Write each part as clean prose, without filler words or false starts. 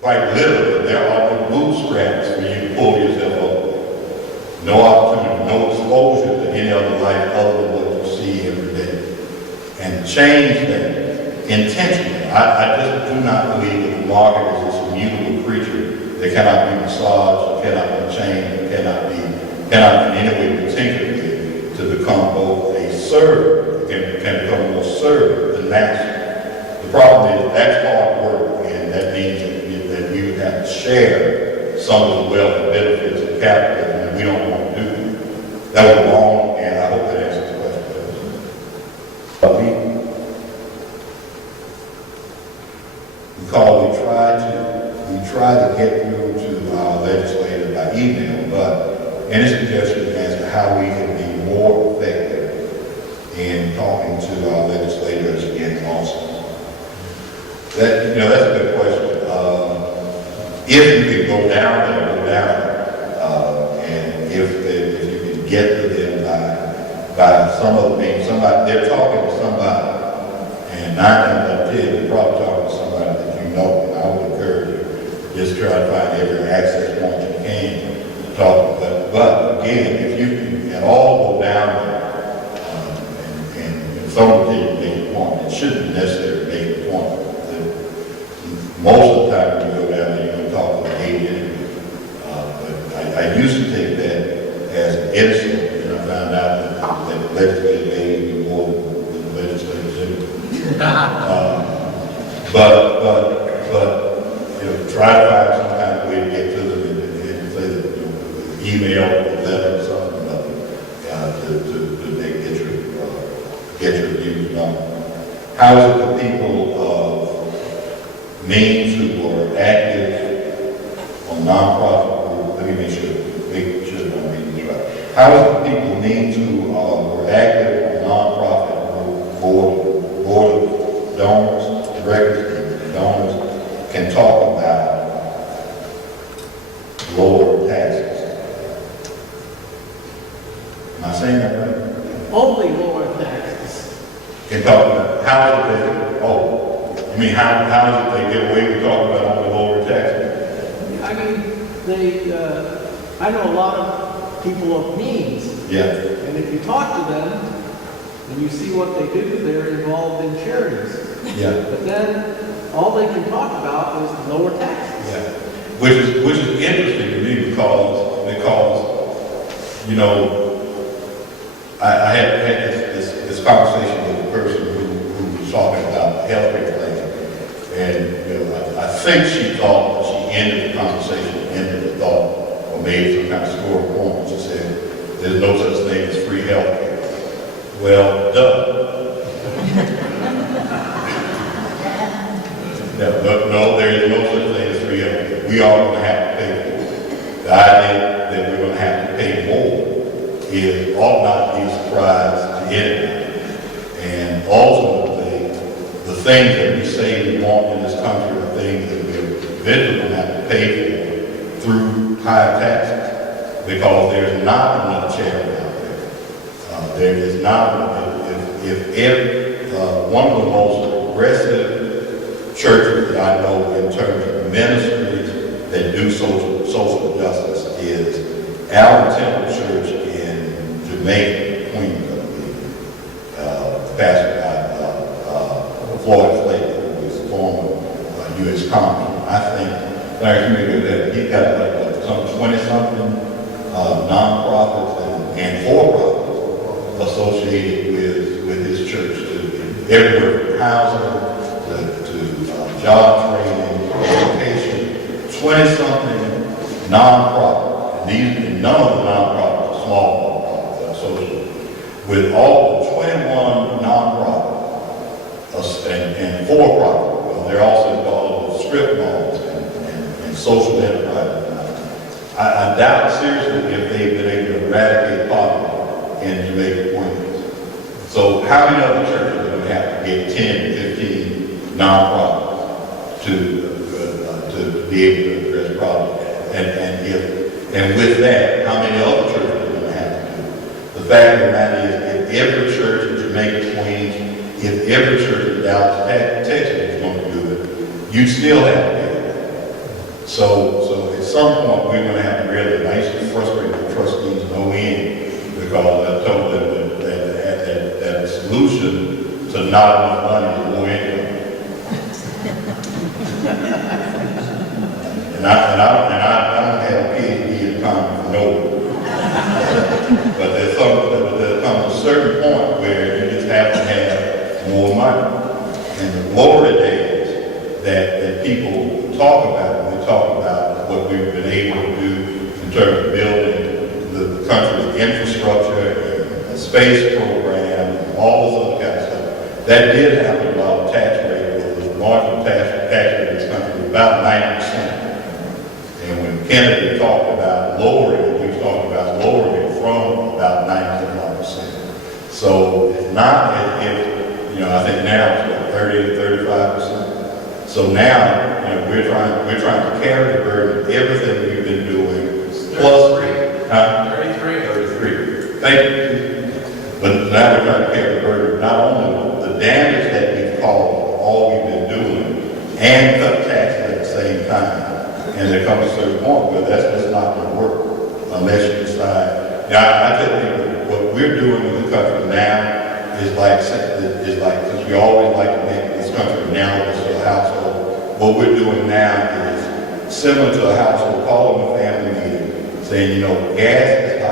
Quite literally, there are no bootstraps for you to pull yourself up. No opportunity, no exposure to any other life other than what you see every day. And change that intentionally. I just do not believe that the market is this immutable creature that cannot be massaged, or cannot be changed, or cannot in any way particularly to become both a servant, can become more servant than master. The problem is that's hard work, and that means that we would have to share some of the wealth and benefits of capitalism, and we don't want to do that. That was long, and I hope that answers the question. Because we try to get through to our legislators by email, but any suggestions as to how we can be more effective in talking to our legislators in Austin? That's a good question. If you can go down there, go down. And if you can get to them by some other means, they're talking to somebody, and 9 times out of 10, they're probably talking to somebody that you know. And I would encourage you, just try to find every access point you can to talk to them. But again, if you can at all go down there, and someone can make a point, it shouldn't necessarily make a point. Most of the time when you go down there, you're going to talk to the agent. But I used to take that as an insult, and I found out that legislators may be more than legislators do. But try to find some kind of way to get to them and say that email, letter, something to get your views done. How is it the people of means who are active on nonprofit groups? Let me make sure I'm reading this right. How is it the people means who were active on nonprofit group board of donors, directors, and donors can talk about lower taxes? Am I saying that right? Only lower taxes. Can talk about how is it you mean how is it they get away with talking about only lower taxes? I mean, I know a lot of people of means. Yeah. And if you talk to them and you see what they do, they're involved in charities. Yeah. But then all they can talk about is lower taxes. Yeah. Which is interesting to me because I had this conversation with a person who was talking about the healthcare thing. And I think she thought that she ended the conversation, ended the thought, or made some kind of score point. She said, there's no such thing as free health care. Well, no, there is no such thing as free health care. We are going to have to pay for it. The idea that we're going to have to pay more ought not to be a surprise to anybody. And ultimately, the things that we say we want in this country are things that we're eventually going to have to pay for through higher taxes, because there's not enough charity out there. There is not. If one of the most progressive churches that I know in terms of ministries that do social justice is Allen Temple Church in Jamaica, Queens, I believe, pastor by Floyd Flake, who was a former U.S. congressman. I think Larry Smith, he got like some 20-something nonprofits and for-profits associated with his church, everywhere from housing to job training, education, 20-something nonprofits. And none of the nonprofits are small nonprofits that are associated with all the 21 nonprofits and for-profit. Well, they're also involved with strip malls and social enterprises. I doubt seriously if they've been able to eradicate poverty in Jamaica, Queens. So how many other churches are going to have to get 10, 15 nonprofits to be able to address problems? And with that, how many other churches are going to have to do it? The fact of the matter is, if every church in Jamaica, Queens, if every church in Dallas, Texas is going to do it, you still have to do it. So at some point, we're going to have to really, I used to frustrate the trustees no end, because I told them that the solution to not enough money is low income. And I don't have a PhD in economics for nobody. But there comes a certain point where you just have to have more money. And the glory days that people talk about, when they talk about what we've been able to do in terms of building the country's infrastructure, and the space program, and all this other kind of stuff, that did happen while the tax rate, the marginal tax rate in this country was about 90%. And when Kennedy talked about lowering it, he was talking about lowering it from about 90 to 1%. So it's not as if, I think now it's like 30 to 35%. So now, we're trying to carry the burden of everything we've been doing, plus 33. Thank you. But now we're trying to carry the burden of not only the damage that we've caused, all we've been doing, and cut taxes at the same time. And there comes a certain point where that's just not going to work unless you decide. I tell people, what we're doing in the country now is like, because we always like to make this country analogous to a household. What we're doing now is similar to a household, calling a family meeting, saying, gas is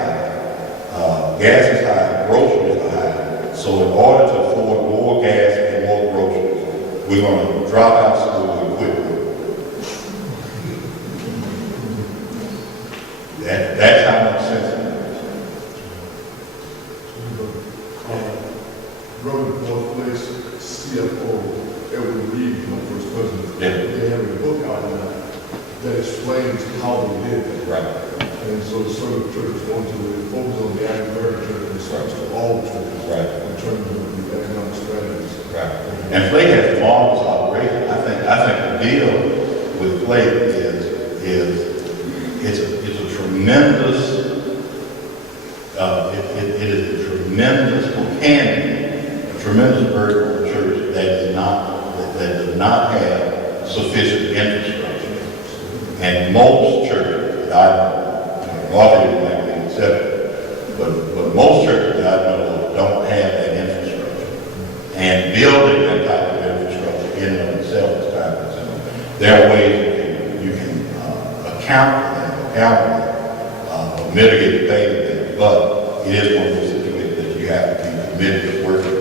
high, groceries are high. So in order to afford more gas and more groceries, we're going to drop out of school and quit. That's how much sense it makes. Robert Northwest, CFO, Edward Reed, my first president, Yeah. they have a book out now that explains how they did that. Right. And so certain churches want to focus on the African American church and starts to all the churches Right. in terms of the economic strategies. Right. And Flake has a marvelous operation. I think the deal with Flake is it's a tremendous, it is a tremendous, or can be, a tremendous burden on the church that does not have sufficient infrastructure. And most churches that I know, Northaven might be an exception, but most churches that I know of don't have that infrastructure. And building that type of infrastructure in and of itself is time consuming. There are ways you can account for that, mitigate the pain of it, but it is one of those situations that you have to be committed to working.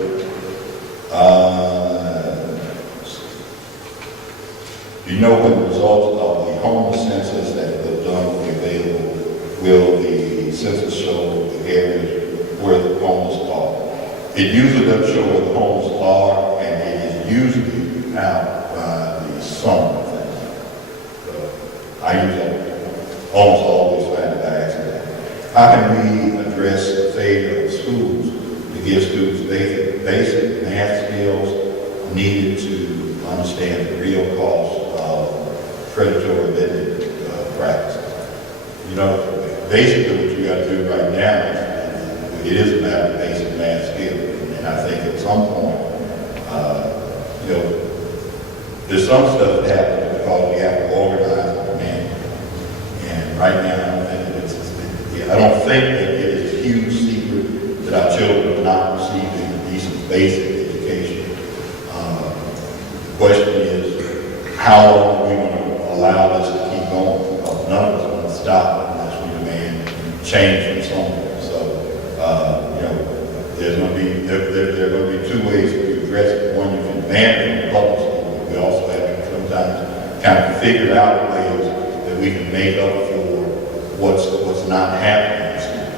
Do you know when the results of the homeless census that was done will be available? Will the census show the areas where the homeless are? It usually doesn't show where the homeless are, and it is usually out by the summer. I use that almost always find it by accident. How can we address the failure of schools to give students basic math skills needed to understand the real cost of predatory lending practices? Basically what you got to do right now, it is a matter of basic math skills. And I think at some point, there's some stuff that happens because we have to organize and manage. And right now, I don't think that it is a huge secret that our children are not receiving a decent basic education. The question is, how long are we going to allow this to keep going? Because none of us are going to stop unless we demand change from somewhere. So, there's going to be there are going to be two ways to address it. One, you can demand from the public school, but we also have to sometimes kind of figure out ways that we can make up for what's not happening in school.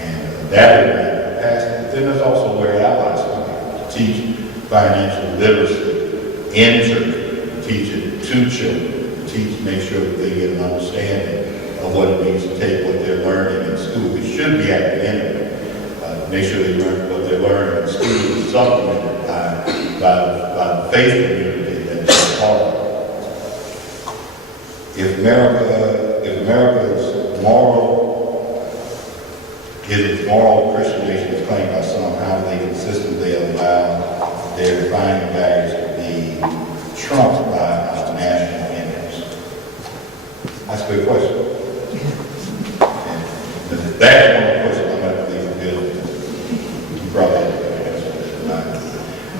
And that is the capacity. But then there's also where allies come in to teach financial literacy in church, to teach it to children, to make sure that they get an understanding of what it means to take what they're learning in school. It should be at the end of it. Make sure they learn what they're learning in school is supplemented by the faith community that is part of it. If America is moral Christian nation is claimed by some, how do they consistently allow their defining values to be trumped by our national interests? good question. And that's one of the questions I'm going to leave for Bill. You probably have to answer that tonight.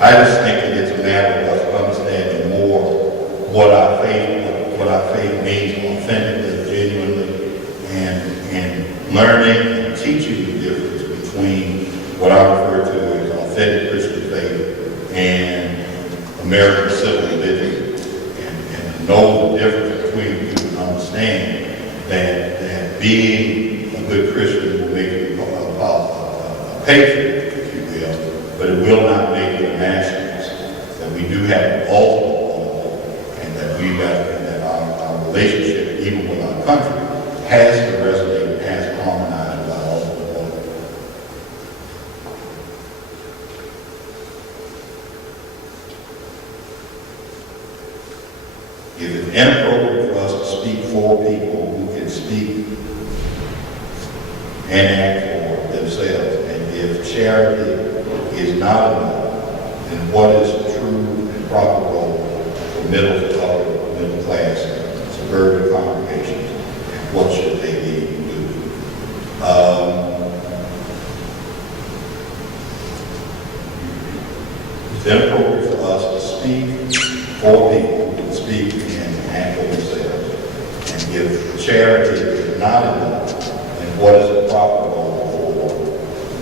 I just think that it's a matter of us understanding more what our faith means authentically, genuinely, and learning and teaching the difference between what I refer to as authentic Christian faith and American civil religion, and know the difference between the two and understand that being a good Christian will make you a patriot, if you will, but it will not make you a nationalist. That we do have an ultimate goal, and that we've got, and that our relationship, even with our country, has to resonate, has to harmonize with our ultimate goal. If it's inappropriate for us to speak for people who can speak and act for themselves, and if charity is not enough, then what is the true and proper role for middle class, suburban congregations, and what should they need to do? It's inappropriate for us to speak for people who can speak and act for themselves. And if charity is not enough, then what is the proper role for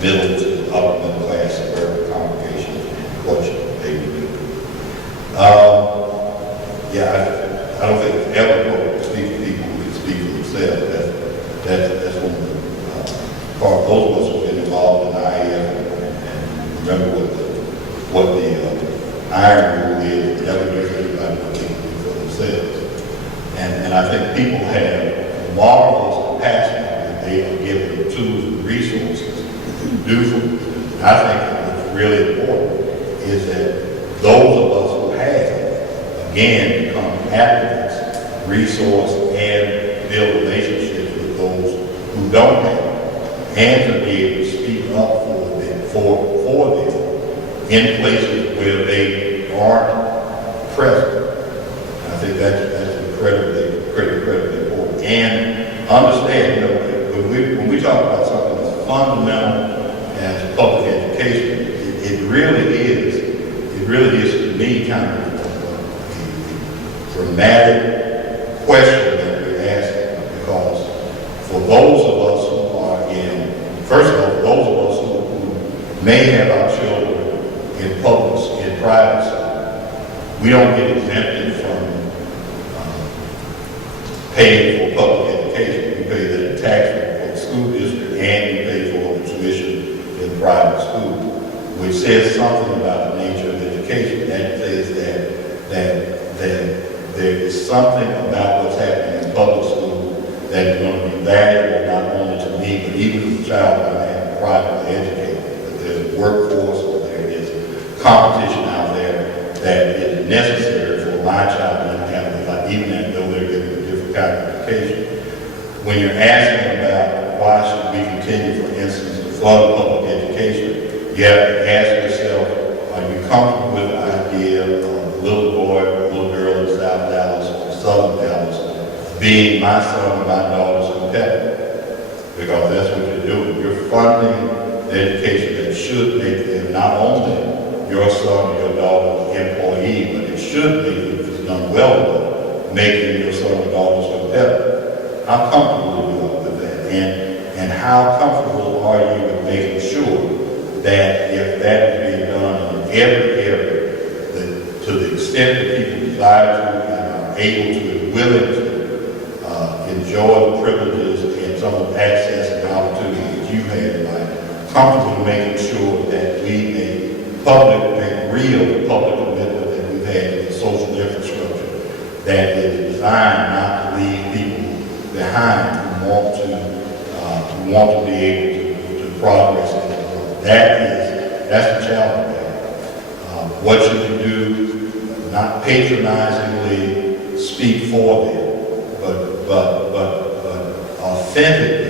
middle to upper middle class suburban congregations, and what should they do? I don't think it's ever appropriate to speak for people who can speak for themselves. That's one of the part. Those of us who have been involved in IAF and remember what the iron rule is, never give anybody what they can do for themselves. And I think people have marvelous capacity that they are given the tools and resources to do for them. I think what's really important is that those of us who have, again, become advocates, resource, and build relationships with those who don't have, and to be able to speak up for them in places where they aren't present. I think that's incredibly important. And understand, when we talk about something as fundamental as public education, it really is to me kind of a dramatic question that we're asking, because for those of us who are first of all, for those of us who may have our children in private school, we don't get exempted from paying for public education. We pay the tax for the school district, and we pay for the tuition in private school, which says something about the nature of education. That says that there is something about what's happening in public school that is going to be valuable not only to me, but even as a child that I am privately educated. That there's a workforce, or there is competition out there that is necessary for my child to have, even though they're getting a different kind of education. When you're asking about why should we continue, for instance, to fund public education, you have to ask yourself, are you comfortable with the idea of a little boy or a little girl in South Dallas or Southern Dallas being my son or my daughter's competitor? Because that's what you're doing. You're funding the education that should make them not only your son or your daughter's employee, but it should be, if it's done well enough, making your son or daughter's competitor. How comfortable are you with that? And how comfortable are you with making sure that if that is being done in every area, that to the extent that people desire to and are able to and willing to enjoy the privileges and some of the access and opportunities that you have in life, comfortable making sure that we make real the public commitment that we've had to the social infrastructure that is designed not to leave people behind who want to be able to progress in the world. That's the challenge there. What should you do? Not patronizingly speak for them, but authentically